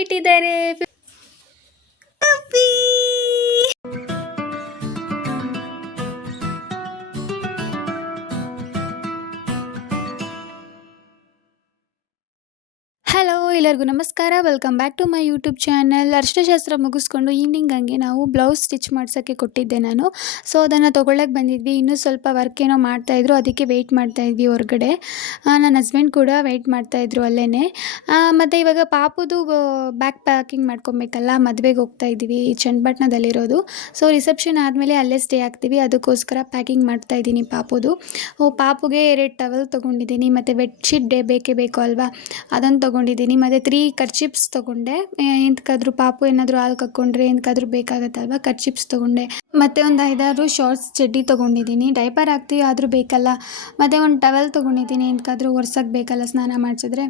ಬಂದ್ಬಿಟ್ಟಿದ್ದಾರೆ. Hello ಎಲ್ಲರಿಗೂ ನಮಸ್ಕಾರ. Welcome back to my YouTube channel. ಅರ್ಶನಶಾಸ್ತ್ರ ಮುಗಿಸ್ಕೊಂಡು ಈವ್ನಿಂಗ್ ಹಂಗೆ ನಾವು ಬ್ಲೌಸ್ ಸ್ಟಿಚ್ ಮಾಡ್ಸೋಕ್ಕೆ ಕೊಟ್ಟಿದ್ದೆ ನಾನು. ಸೊ ಅದನ್ನು ತೊಗೊಳ್ಳೋಕೆ ಬಂದಿದ್ವಿ. ಇನ್ನೂ ಸ್ವಲ್ಪ ವರ್ಕ್ ಏನೋ ಮಾಡ್ತಾಯಿದ್ರು, ಅದಕ್ಕೆ ವೆಯ್ಟ್ ಮಾಡ್ತಾಯಿದ್ವಿ ಹೊರಗಡೆ. ನನ್ನ ಹಸ್ಬೆಂಡ್ ಕೂಡ ವೆಯ್ಟ್ ಮಾಡ್ತಾಯಿದ್ರು ಅಲ್ಲೇ. ಮತ್ತು ಇವಾಗ ಪಾಪುದು ಬ್ಯಾಗ್ ಪ್ಯಾಕಿಂಗ್ ಮಾಡ್ಕೊಬೇಕಲ್ಲ, ಮದುವೆಗೆ ಹೋಗ್ತಾ ಇದ್ದೀವಿ ಚನ್ನಪಟ್ಟಣದಲ್ಲಿರೋದು. ಸೊ ರಿಸೆಪ್ಷನ್ ಆದಮೇಲೆ ಅಲ್ಲೇ ಸ್ಟೇ ಆಗ್ತೀವಿ, ಅದಕ್ಕೋಸ್ಕರ ಪ್ಯಾಕಿಂಗ್ ಮಾಡ್ತಾಯಿದ್ದೀನಿ ಪಾಪುದು. ಪಾಪುಗೆ 2 ಟವಲ್ ತೊಗೊಂಡಿದ್ದೀನಿ, ಮತ್ತು ಬೆಡ್ಶೀಟ್ ಬೇಕೇ ಬೇಕು ಅಲ್ವಾ, ಅದನ್ನು ತೊಗೊಂಡಿದ್ದೀನಿ. ಮತ್ತು 3 ಕರ್ಚಿಪ್ಸ್ ತೊಗೊಂಡೆ. ಎಂತಕ್ಕಾದ್ರೂ ಪಾಪು ಏನಾದರೂ ಹಾಲು ಕಕ್ಕೊಂಡ್ರೆ ಎಂತಕ್ಕಾದ್ರೂ ಬೇಕಾಗತ್ತಲ್ವ, ಕರ್ಚಿಪ್ಸ್ ತೊಗೊಂಡೆ. ಮತ್ತು ಒಂದು 5-6 ಶಾರ್ಟ್ಸ್ ಚಡ್ಡಿ ತೊಗೊಂಡಿದ್ದೀನಿ. ಡೈಪರ್ ಹಾಕ್ತೀವಿ ಆದರೂ ಬೇಕಲ್ಲ. ಮತ್ತು ಒಂದು ಟವೆಲ್ ತೊಗೊಂಡಿದ್ದೀನಿ, ಎಂತಕ್ಕಾದ್ರೂ ಒರ್ಸೋಕ್ಕೆ ಬೇಕಲ್ಲ ಸ್ನಾನ ಮಾಡಿಸಿದ್ರೆ.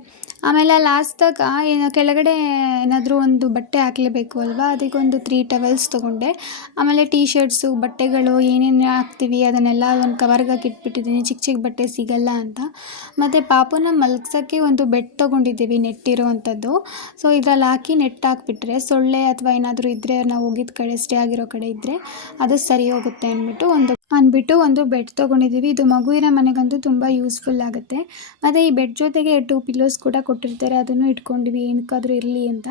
ಆಮೇಲೆ ಲಾಸ್ಟಾಗ ಕೆಳಗಡೆ ಏನಾದರೂ ಒಂದು ಬಟ್ಟೆ ಹಾಕಲೇಬೇಕು ಅಲ್ವಾ, ಅದಕ್ಕೊಂದು 3 ಟವೆಲ್ಸ್ ತೊಗೊಂಡೆ. ಆಮೇಲೆ ಟೀ ಶರ್ಟ್ಸು, ಬಟ್ಟೆಗಳು ಏನೇನು ಹಾಕ್ತೀವಿ ಅದನ್ನೆಲ್ಲ ಒಂದು ಕವರ್ಗೆ ಹಾಕಿಟ್ಬಿಟ್ಟಿದ್ದೀನಿ, ಚಿಕ್ಕ ಚಿಕ್ಕ ಬಟ್ಟೆ ಸಿಗಲ್ಲ ಅಂತ. ಮತ್ತು ಪಾಪುನ ಮಲಗ್ಸೋಕ್ಕೆ ಒಂದು ಬೆಡ್ ತೊಗೊಂಡಿದ್ದೀವಿ, ನೆಟ್ಟಿರೋವಂಥದ್ದು. ಸೊ ಇದರಲ್ಲಿ ಹಾಕಿ ನೆಟ್ ಹಾಕ್ಬಿಟ್ರೆ ಸೊಳ್ಳೆ ಅಥವಾ ಏನಾದರೂ ಇದ್ದರೆ, ನಾವು ಹೋಗಿದ್ದ ಕಡೆ ಸ್ಟೇ ಆಗಿರೋ ಕಡೆ ಇದ್ದರೆ ಅದು ಸರಿ ಹೋಗುತ್ತೆ ಅಂದ್ಬಿಟ್ಟು ಒಂದು ಬೆಡ್ ತೊಗೊಂಡಿದ್ದೀವಿ. ಇದು ಮಗುವಿನ ಮನೆಗಂತೂ ತುಂಬ ಯೂಸ್ಫುಲ್ ಆಗುತ್ತೆ. ಮತ್ತು ಈ ಬೆಡ್ ಜೊತೆಗೆ 2 ಪಿಲ್ಲೋಸ್ ಕೂಡ ಕೊಟ್ಟಿರ್ತಾರೆ, ಅದನ್ನು ಇಟ್ಕೊಂಡಿವಿ ಏನಕ್ಕಾದರೂ ಇರಲಿ ಅಂತ.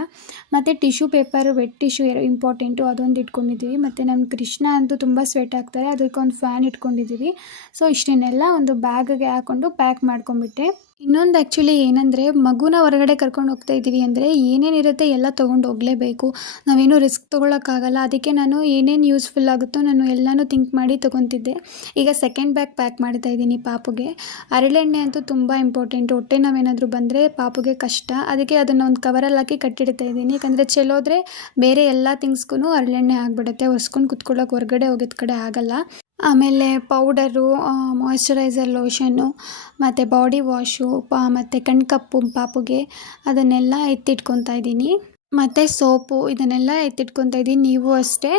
ಮತ್ತು tissue paper, wet tissue important, ಅದೊಂದು ಇಟ್ಕೊಂಡಿದ್ದೀವಿ. ಮತ್ತು ನಮ್ಮ ಕೃಷ್ಣ ಅಂತೂ ತುಂಬ ಸ್ವೆಟ್ ಆಗ್ತಾರೆ, ಅದಕ್ಕೊಂದು ಫ್ಯಾನ್ ಇಟ್ಕೊಂಡಿದ್ದೀವಿ. ಸೊ ಇಷ್ಟನ್ನೆಲ್ಲ ಒಂದು ಬ್ಯಾಗ್ಗೆ ಹಾಕ್ಕೊಂಡು ಪ್ಯಾಕ್ ಮಾಡ್ಕೊಂಬಿಟ್ಟೆ. ಇನ್ನೊಂದು ಆ್ಯಕ್ಚುಲಿ ಏನಂದರೆ, ಮಗುನ ಹೊರಗಡೆ ಕರ್ಕೊಂಡು ಹೋಗ್ತಾ ಇದ್ದೀವಿ ಅಂದರೆ ಏನೇನಿರುತ್ತೆ ಎಲ್ಲ ತೊಗೊಂಡು ಹೋಗಲೇಬೇಕು, ನಾವೇನು ರಿಸ್ಕ್ ತೊಗೊಳಕ್ಕಾಗಲ್ಲ. ಅದಕ್ಕೆ ನಾನು ಏನೇನು ಯೂಸ್ಫುಲ್ ಆಗುತ್ತೋ ನಾನು ಎಲ್ಲನೂ ಥಿಂಕ್ ಮಾಡಿ ತೊಗೊತಿದ್ದೆ. ಈಗ ಸೆಕೆಂಡ್ ಬ್ಯಾಗ್ ಪ್ಯಾಕ್ ಮಾಡ್ತಾ ಇದ್ದೀನಿ ಪಾಪುಗೆ. ಹರಳೆಣ್ಣೆ ಅಂತೂ ತುಂಬ ಇಂಪಾರ್ಟೆಂಟು, ಹೊಟ್ಟೆ ನೋವೇನಾದರೂ ಬಂದರೆ ಪಾಪುಗೆ ಕಷ್ಟ. ಅದಕ್ಕೆ ಅದನ್ನು ಒಂದು ಕವರಲ್ಲಿ ಹಾಕಿ ಕಟ್ಟಿಡ್ತಾ ಇದ್ದೀನಿ. ಯಾಕಂದರೆ ಚೆಲ್ಲೋದ್ರೆ ಬೇರೆ ಎಲ್ಲ ಥಿಂಗ್ಸ್ಗೂ ಹರಳೆಣ್ಣೆ ಆಗಿಬಿಡುತ್ತೆ, ಒರೆಸ್ಕೊಂಡು ಕುತ್ಕೊಳ್ಳೋಕೆ ಹೊರಗಡೆ ಹೋಗಿದ ಕಡೆ ಆಗಲ್ಲ. ಆಮೇಲೆ ಪೌಡರು, ಮಾಯ್ಶ್ಚರೈಸರ್, ಲೋಷನ್ನು, ಮತ್ತು ಬಾಡಿ ವಾಶು, ಮತ್ತು ಕಣ್ಕಪ್ಪು ಪಾಪುಗೆ, ಅದನ್ನೆಲ್ಲ ಎತ್ತಿಟ್ಕೊತಾ ಇದ್ದೀನಿ. ಮತ್ತು ಸೋಪು, ಇದನ್ನೆಲ್ಲ ಎತ್ತಿಟ್ಕೊತಾ ಇದ್ದೀನಿ. ನೀವು ಅಷ್ಟೇ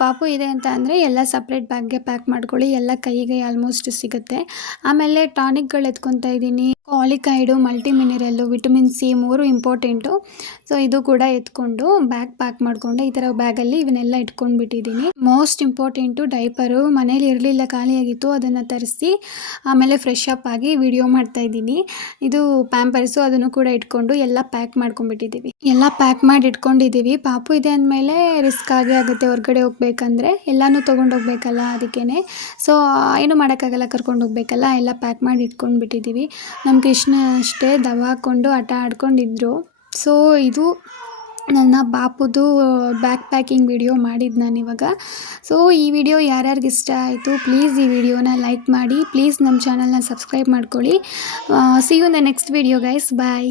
ಪಾಪು ಇದೆ ಅಂತ ಅಂದರೆ ಎಲ್ಲ ಸಪ್ರೇಟ್ ಬ್ಯಾಗ್ಗೆ ಪ್ಯಾಕ್ ಮಾಡ್ಕೊಳ್ಳಿ, ಎಲ್ಲ ಕೈಗೆ ಆಲ್ಮೋಸ್ಟ್ ಸಿಗುತ್ತೆ. ಆಮೇಲೆ ಟಾನಿಕ್ಗಳು ಎತ್ಕೊತಾ ಇದ್ದೀನಿ. ಆಲಿಕೈಡು, ಮಲ್ಟಿ ಮಿನರಲ್ಲು, ವಿಟಮಿನ್ ಸಿ 3 ಇಂಪಾರ್ಟೆಂಟು. ಸೊ ಇದು ಕೂಡ ಎತ್ಕೊಂಡು ಬ್ಯಾಗ್ ಪ್ಯಾಕ್ ಮಾಡಿಕೊಂಡೆ. ಈ ಥರ ಬ್ಯಾಗಲ್ಲಿ ಇವನ್ನೆಲ್ಲ ಇಟ್ಕೊಂಡ್ಬಿಟ್ಟಿದ್ದೀನಿ. ಮೋಸ್ಟ್ ಇಂಪಾರ್ಟೆಂಟು ಡೈಪರು ಮನೇಲಿ ಇರಲಿಲ್ಲ, ಖಾಲಿಯಾಗಿತ್ತು, ಅದನ್ನು ತರಿಸಿ ಆಮೇಲೆ ಫ್ರೆಶ್ ಅಪ್ ಆಗಿ ವಿಡಿಯೋ ಮಾಡ್ತಾಯಿದ್ದೀನಿ. ಇದು ಪ್ಯಾಂಪರ್ಸು, ಅದನ್ನು ಕೂಡ ಇಟ್ಕೊಂಡು ಎಲ್ಲ ಪ್ಯಾಕ್ ಮಾಡ್ಕೊಂಡ್ಬಿಟ್ಟಿದ್ದೀವಿ. ಎಲ್ಲ ಪ್ಯಾಕ್ ಮಾಡಿ ಇಟ್ಕೊಂಡಿದ್ದೀವಿ. ಪಾಪು ಇದೆ ಅಂದಮೇಲೆ ರಿಸ್ಕ್ ಆಗೇ ಆಗುತ್ತೆ, ಹೊರಗಡೆ ಹೋಗ್ಬೇಕಂದ್ರೆ ಎಲ್ಲನೂ ತೊಗೊಂಡೋಗ್ಬೇಕಲ್ಲ, ಅದಕ್ಕೇ. ಸೊ ಏನು ಮಾಡೋಕ್ಕಾಗಲ್ಲ, ಕರ್ಕೊಂಡು ಹೋಗ್ಬೇಕಲ್ಲ, ಎಲ್ಲ ಪ್ಯಾಕ್ ಮಾಡಿ ಇಟ್ಕೊಂಡ್ಬಿಟ್ಟಿದ್ದೀವಿ. ನಮ್ಮ ಕೃಷ್ಣ ಅಷ್ಟೇ ದವ ಹಾಕ್ಕೊಂಡು ಆಟ ಆಡ್ಕೊಂಡಿದ್ರು. ಸೊ ಇದು ನನ್ನ ಪಾಪುದು ಬ್ಯಾಗ್ ಪ್ಯಾಕಿಂಗ್ ವಿಡಿಯೋ ಮಾಡಿದ್ದು ನಾನಿವಾಗ. ಸೊ ಈ ವಿಡಿಯೋ ಯಾರ್ಯಾರಿಗೆ ಇಷ್ಟ ಆಯಿತು ಪ್ಲೀಸ್ ಈ ವಿಡಿಯೋನ ಲೈಕ್ ಮಾಡಿ, ಪ್ಲೀಸ್ ನಮ್ಮ ಚಾನಲ್ನ ಸಬ್ಸ್ಕ್ರೈಬ್ ಮಾಡ್ಕೊಳ್ಳಿ. See you in the next video guys, bye.